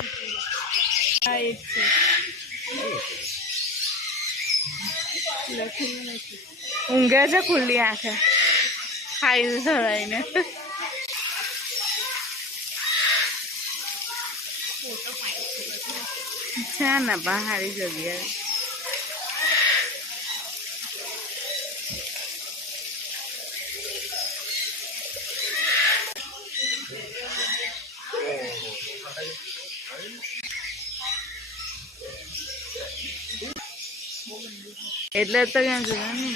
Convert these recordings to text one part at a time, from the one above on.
આ એક છે ઊંઘે છે ખુલ્લી આંખે ખાઈ ધરાઈને છે ને બહારી જગ્યાએ એટલે તો ક્યાં જોવાનું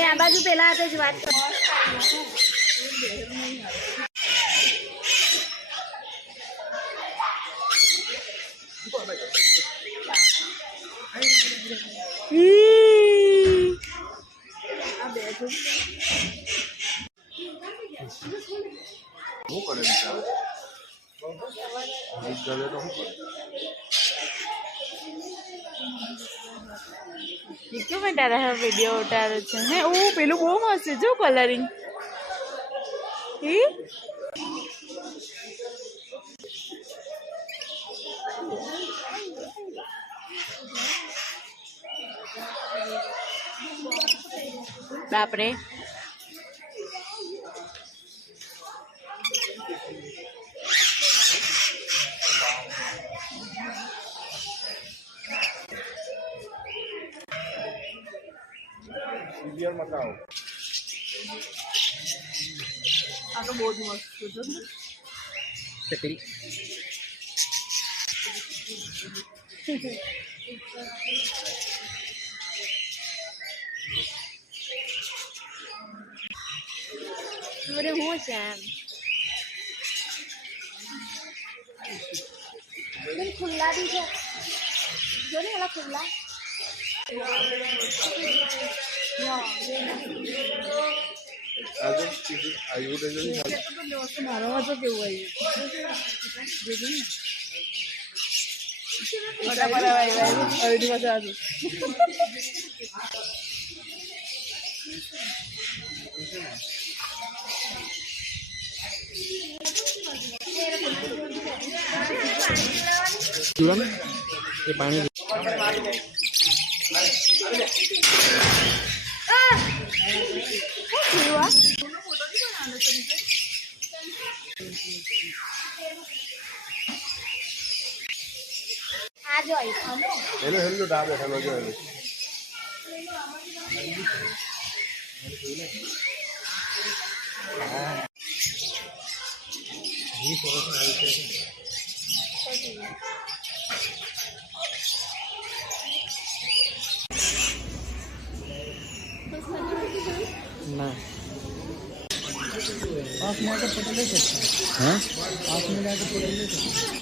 આ બાજુ પેલા હાથે જ વાત કરો क्यों मैं डाला है वीडियो उतार है ओ पेलू बहुत मस्त है जो कलरिंग बाप रे बताओ आ तो बहुत मस्त અરે હું છે એમ ખુલ્લા બી છે જો ને એલા ખુલ્લા મારો તો કેવું આવ્યું पानी આ જો હેલો હેલો ડાબે હેલો જો હેલો ना आप मैं तो पकड़ ले सकते हैं आप मिला के पकड़ ले सकते हैं